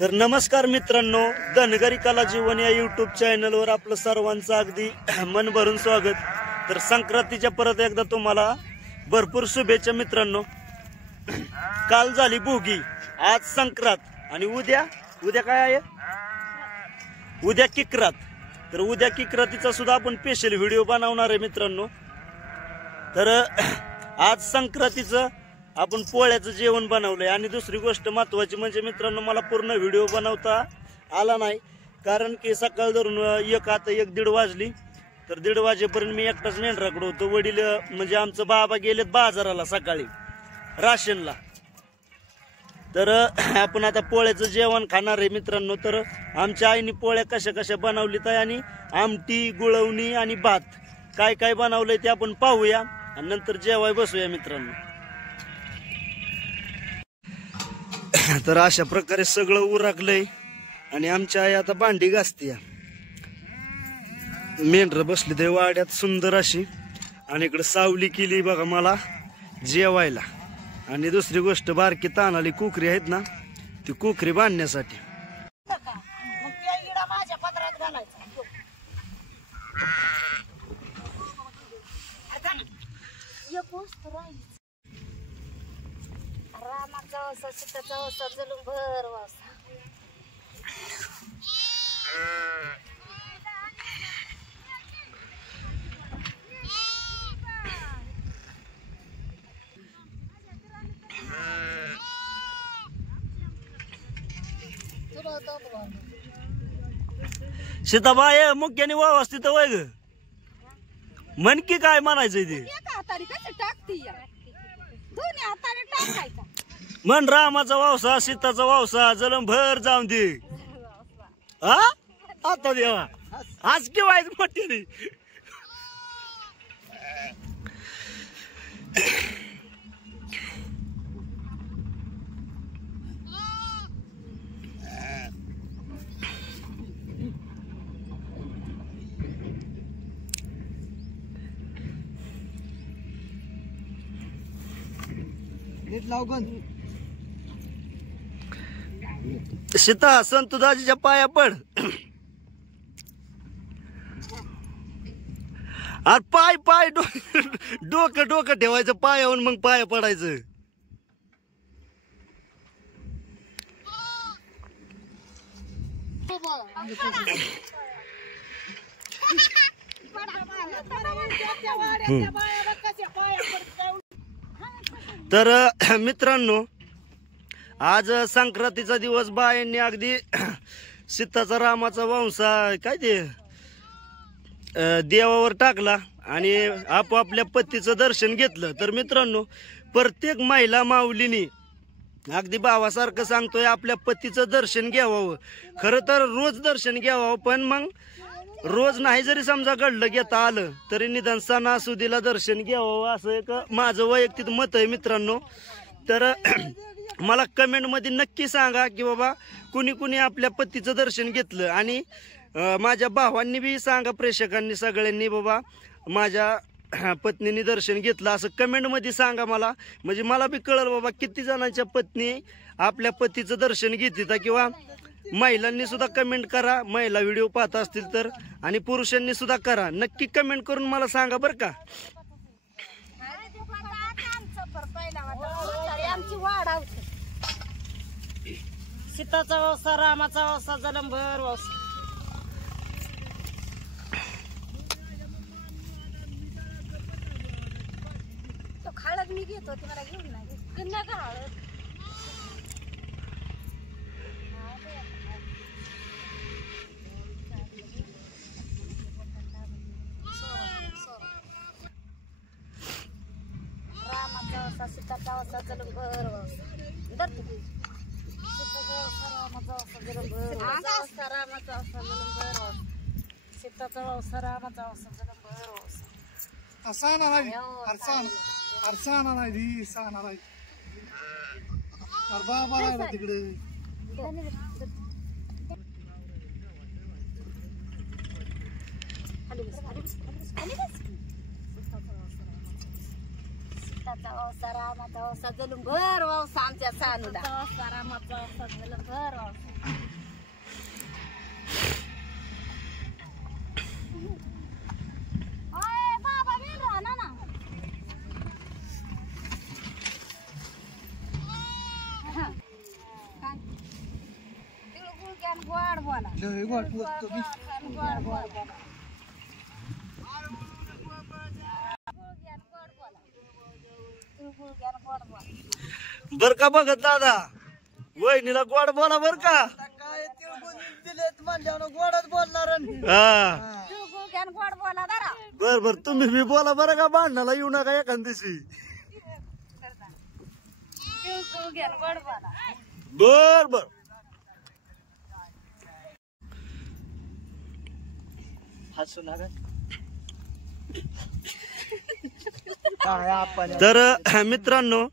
तर नमस्कार मित्रांनो, धनगरी कला जीवन या युट्यूब चॅनलवर आपलं सर्वांचं अगदी मन भरून स्वागत। तर संक्रांतीच्या परत एकदा तुम्हाला भरपूर शुभेच्छा मित्रांनो। काल झाली भोगी, आज संक्रांत आणि उद्या काय आहे? उद्या किक्रात। तर उद्या किक्रातीचा सुद्धा आपण स्पेशल व्हिडिओ बनवणार आहे मित्रांनो। तर आज संक्रांतीचं आपण पोळ्याचं जेवण बनवलंय। आणि दुसरी गोष्ट महत्वाची म्हणजे मित्रांनो, मला पूर्ण व्हिडिओ बनवता आला नाही, कारण की सकाळ धरून आता 1-1:30 वाजली। तर 1:30 वाजेपर्यंत मी एकटाच मेंढराकडे होतो। वडील म्हणजे आमचं बाबा गेलेत बाजाराला सकाळी राशनला। तर आपण आता पोळ्याचं जेवण खाणार आहे मित्रांनो। तर आमच्या आईने पोळ्या कशा कशा बनवलीत आणि आमटी, गुळवणी आणि भात काय काय बनवलंय ते आपण पाहूया आणि नंतर जेवाय बसूया मित्रांनो। तर अशा प्रकारे सगळं उरकलंय आणि आमची आई आता भांडी घासते। मेंढर बसली ते वाड्यात सुंदर अशी, आणि इकडे सावली केली बघा मला जेवायला। आणि दुसरी गोष्ट, बारकी तानाली कुकरी आहेत ना, ती कुकरी बांधण्यासाठी। रामाचा वसा, सीताचा वसा, जलून भर वसा। सीताबाई मुख्याने वावस तिथं वय ग, म्हण की काय म्हणायचंय ते? म्हण रामाचा वावसा, सीताचा वावसा, जलम भर जाऊन दे। हा आता देवा आज केव्हा मोठ्याने सीता संतुदाजीच्या पाया पड। अरे पाय पाय डोकं डोकं ठेवायचं पायावर, मग पाया पडायचं। तर मित्रांनो, आज संक्रांतीचा दिवस बायांनी अगदी सीताचा रामाचा वंशा काय ते देवावर टाकला आणि आपापल्या पतीचं दर्शन घेतलं। तर मित्रांनो, प्रत्येक महिला माऊलीनी अगदी भावासारखं सांगतोय आपल्या पतीचं दर्शन घ्यावं। खरं तर रोज दर्शन घ्यावं, पण मग रोज नाही जरी समजा घडलं घेता आलं तरी निदान सणासुदीला दर्शन घ्यावं, असं एक माझं वैयक्तिक मत आहे मित्रांनो। तर मला कमेंट मध्ये नक्की सांगा की बाबा कुणी कुणी आपल्या पतीचं दर्शन घेतलं, आणि माझ्या भावांनी बी सांगा, प्रेक्षकांनी सगळ्यांनी बाबा माझ्या पत्नीने दर्शन घेतलं असं कमेंट मध्ये सांगा मला, म्हणजे मला बी कळलं बाबा किती जणांच्या पत्नी आपल्या पतीचं दर्शन घेतात। किंवा महिलांनी सुद्धा कमेंट करा, महिला व्हिडिओ पाहत असतील तर, आणि पुरुषांनी सुद्धा करा, नक्की कमेंट करून मला सांगा बरं का। सीताचा वसा, रामाचा वसा, जलम भर वसा। तो खाळद मी घेतो, ती मला घेऊन नाही किन्ना का हळद। रामाचा वसा, सीताचा वसा, जलम भर वसा। सीताचा वसा, रामाचा वसा, जलम भर वसा। रामाचा वसा, जलम भर वसा। सीताचा वसा, रामाचा वसा, जलम भर वसा। असाना नाही, अरसाना नाही, साना नाही। अरे बाबा राहिला तिकडे। सीताचा वौसा रामाचा वौसा जलमभर वौसा आमच्या सानूला वौसा रामाचा वौसा जलमभर वौसा ओय बाबा मी राहणार ना गोड बोला लय गोड बोलतो मी. गोड बोला बर का बघत दादा वहिनीला गोड बोला बर का काय तिळगुळ दिलेत म्हणल्यावर गोडच बोलणार हा गोड बोला जरा बर बर तुम्ही बी बोला बरं का भांडणाला येऊ नका एखाद दिवशी गोड बोला बर बर हसू नका काय आपण तर मित्रांनो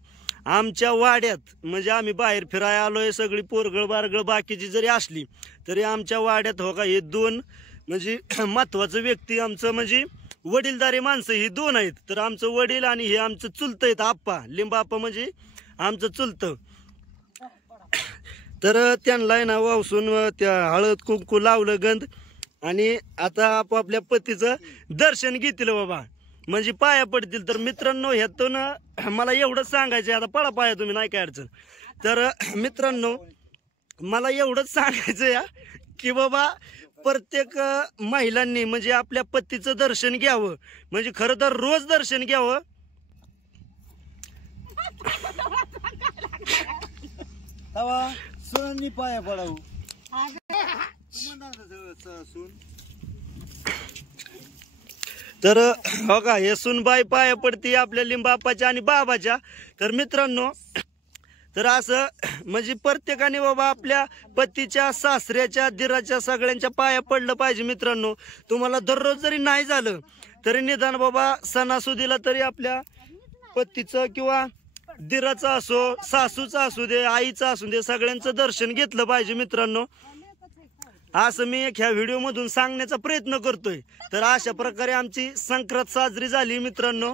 आमच्या वाड्यात म्हणजे आम्ही बाहेर फिरायला आलोय सगळी पोरगळ बारगळ बाकीची जरी असली तरी आमच्या वाड्यात हो का हे दोन म्हणजे महत्वाचं व्यक्ती आमचं म्हणजे वडीलधारी माणसं ही दोन आहेत. तर आमचं वडील आणि हे आमचं चुलत आहेत आप्पा लिंबा आप्पा म्हणजे आमचं चुलत. तर त्यांना आहे ना वावसून त्या हळद कुंकू लावलं गंध आणि आता आपापल्या पतीचं दर्शन घेतील बाबा म्हणजे पाया पडतील. तर मित्रांनो ह्यातून मला एवढंच सांगायचं आता पळा पाया तुम्ही नाही काय अडचण. तर मित्रांनो मला एवढंच सांगायचं या की बाबा प्रत्येक महिलांनी म्हणजे आपल्या पतीचं दर्शन घ्यावं म्हणजे खरं तर रोज दर्शन घ्यावं. तवा सुनांनी पाया पडावं तर हो का हे सुनबाई पाया पडते आपल्या लिंबापाच्या आणि बाबाच्या. तर मित्रांनो तर असं म्हणजे प्रत्येकाने बाबा आपल्या पतीच्या सासऱ्याच्या दिराच्या सगळ्यांच्या पाया पडलं पाहिजे. मित्रांनो तुम्हाला दररोज जरी नाही झालं तरी निदान बाबा सणासुदीला तरी आपल्या पतीचं किंवा दिराचं असो सासूचं असू दे आईचं असू दे सगळ्यांचं दर्शन घेतलं पाहिजे. मित्रांनो असं मी ह्या व्हिडिओ मधून सांगण्याचा प्रयत्न करतोय. तर अशा प्रकारे आमची संक्रांत साजरी झाली मित्रांनो.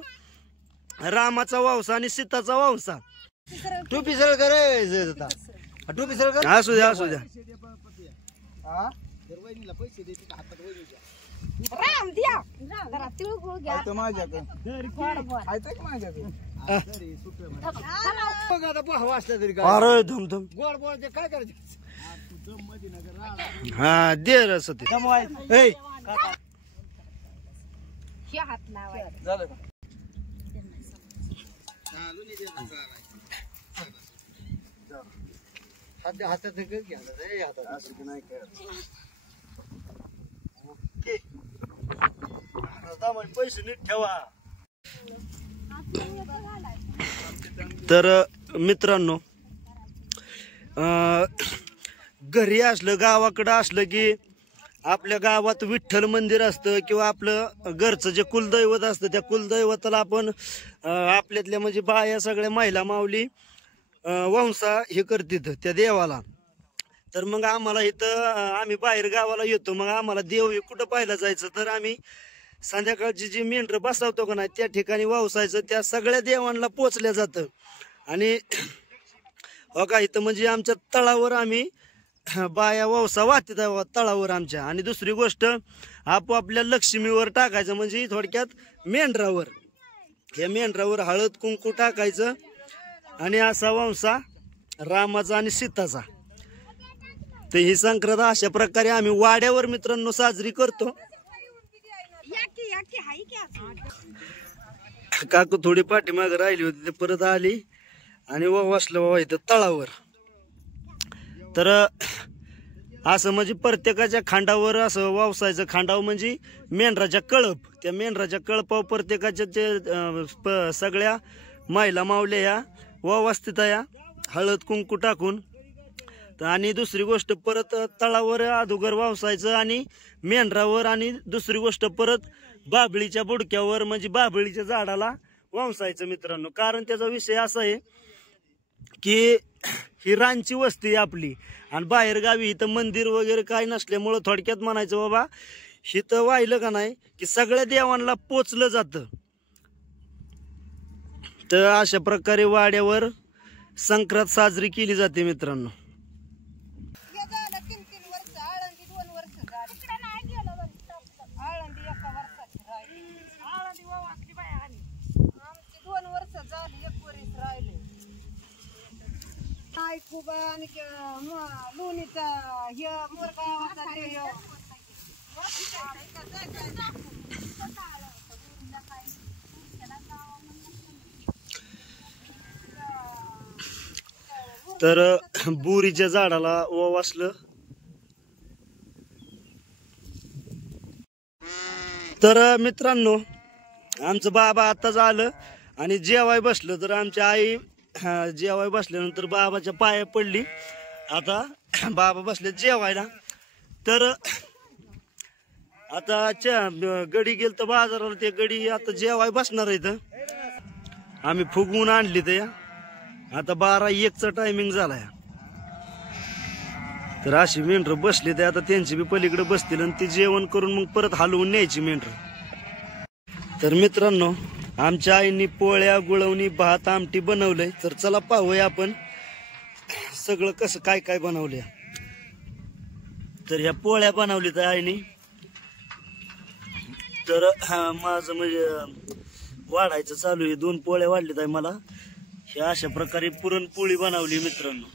रामाचा वावसा आणि सीताचा वावसा. टोपी सळ करायचं टोपी सळ कर असू द्या असू द्या. राम द्या जरा तिळगुळ घ्या माझ्याकडे गोड बोला माझ्याकडे वाचला तरी काय अरे धमधम गोड बोलते काय करायचं हा दे रस ते ए, हे हात लावायचा झालं का हातात घ्या हातात नाही पैसे नीट ठेवा. तर मित्रांनो घरी असलं गावाकडं असलं की आपल्या गावात विठ्ठल मंदिर असतं किंवा आपलं घरचं जे कुलदैवत असतं त्या कुलदैवताला आपण आपल्यातल्या म्हणजे बाया सगळ्या महिला माऊली वंसा हे करतात त्या देवाला. तर मग आम्हाला इथं आम्ही बाहेर गावाला येतो मग आम्हाला देव हे कुठं पाहायला जायचं तर आम्ही संध्याकाळची जी मेंढरं बसवतो का नाही त्या ठिकाणी वावसायचं त्या सगळ्या देवांना पोचल्या जातं. आणि हो का इथं म्हणजे आमच्या तळावर आम्ही बाया ववसा वाहतात तळावर आमच्या. आणि दुसरी गोष्ट आपोआपल्या लक्ष्मीवर टाकायचं म्हणजे थोडक्यात मेंढरावर या मेंढरावर हळद कुंकू टाकायचं आणि असा वंसा रामाचा आणि सीताचा. तर ही संक्रांत अशा प्रकारे आम्ही वाड्यावर मित्रांनो साजरी करतो. काकू थोडी पाठीमागे राहिली होती ते परत आली आणि वासलं बाबा इथं तळावर. तर असं म्हणजे प्रत्येकाच्या खांडावर असं वावसायचं. खांडावर म्हणजे मेंढराच्या कळप त्या मेंढराच्या कळपावर प्रत्येकाच्या ते सगळ्या महिला मावल्या या वावस्तित या हळद कुंकू टाकून. आणि दुसरी गोष्ट परत तळावर अधोगर वावसायचं आणि मेंढरावर. आणि दुसरी गोष्ट परत बाभळीच्या बुडक्यावर म्हणजे बाभळीच्या झाडाला वावसायचं मित्रांनो. कारण त्याचा विषय असा आहे की ही रानची वस्ती आहे आपली आणि बाहेर गावी इथं मंदिर वगैरे काही नसल्यामुळं थोडक्यात म्हणायचं बाबा हिथं वाहिलं का नाही की सगळ्या देवांना पोचलं जातं. तर अशा प्रकारे वाड्यावर संक्रांत साजरी केली जाते मित्रांनो. हे झालं 3-3 वर्ष, आळंदी 2 वर्ष झाली. तिकडे नाही गेलं बरं. आळंदी 1 वर्षाची राहिली. आळंदी वाचली बाय आमची 2 वर्ष झाली, 1 वर्ष राहिले. नाही खूप आणि लोणीचा हे मोरगावाचा ते तर बोरीच्या झाडाला ओव असलं तर मित्रांनो आमचं बाबा आताच आलं आणि जेवाय बसलं. तर आमची आई जेवाय बसल्यानंतर बाबाच्या पाया पडली. आता बाबा बसले जेवायला. तर आता गडी गेल तर बाजाराला, ते गडी आता जेवाय बसणार आहे. आम्ही फुगवून आणली तर आता 12-1चा टायमिंग झालाय. तर अशी मेंढर बसली ते आता त्यांची बी पलीकडे बसतील आणि ती जेवण करून मग परत हलवून न्यायची मेंढर. तर मित्रांनो आमच्या आईनी पोळ्या, गुळवणी, भात, आमटी बनवलंय. तर चला पाहूया आपण सगळं कसं काय काय बनवलंय. तर ह्या पोळ्या बनवल्या तर आईनी. तर माझं म्हणजे वाढायचं चालू आहे. 2 पोळ्या वाढल्यात आहे मला. हे अशा प्रकारे पुरणपोळी बनवली मित्रांनो.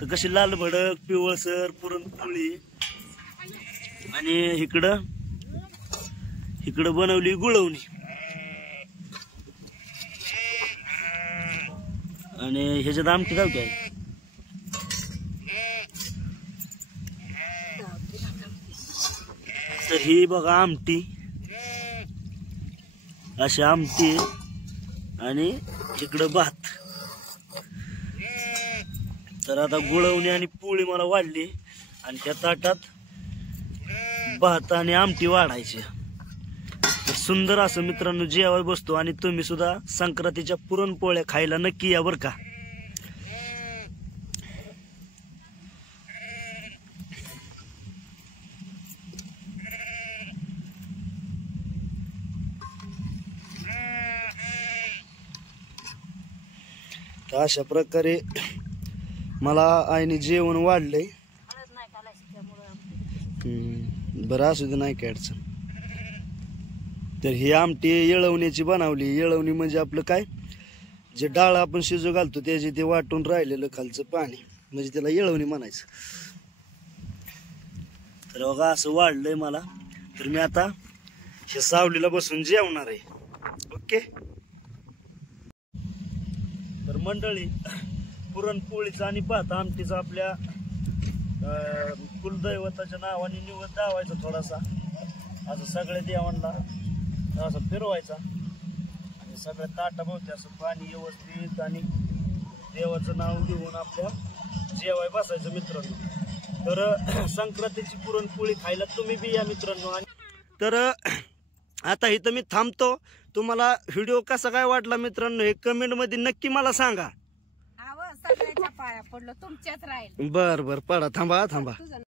तर कशी लाल भडक पिवळसर पुरणपोळी. आणि इकडं बनवली गुळवणी. आणि ह्याच्यात आमटी जाऊ काय. तर ही बघा आमटी, अशी आमटी आणि इकडं भात. तर आता गुळवणी आणि पोळी मला वाढली आणि त्या ताटात भात आणि आमटी वाढायची. सुंदर असं मित्रांनो जेवाय बसतो. आणि तुम्ही सुद्धा संक्रांतीच्या पुरणपोळ्या खायला नक्की या बर का. तर अशा प्रकारे मला आईने जेवण वाढलंय. बरं असू दे, नाही काय अडचण. तर ही आमटी येळवण्याची बनवली. येळवणी म्हणजे आपलं काय, जे डाळ आपण शिजू घालतो त्याचे ते वाटून राहिलेलं खालचं पाणी, म्हणजे त्याला येळवणी म्हणायचं. तर बघा असं वाढलंय मला. तर मी आता हे सावलीला बसून जेवणार आहे. ओके. तर मंडळी पुरणपोळीचा आणि भात आमटीचा आपल्या कुलदैवताच्या नावाने निवड दावायचा थोडासा. असं सगळ्या देवांना असं फिरवायचा आणि सगळ्या ताटाभोवती असं पाणी व्यवस्थित आणि देवाचं नाव घेऊन आपल्या जेवाय बसायचं मित्रांनो. तर संक्रांतीची पुरणपोळी खायला तुम्ही बी या मित्रांनो. आणि तर आता इथं मी थांबतो. तुम्हाला व्हिडिओ कसा काय वाटला मित्रांनो हे कमेंट मध्ये नक्की मला सांगा. सगळ्याच्या पाया पडलो तुमच्याच राहील. बर पडा. थांबा.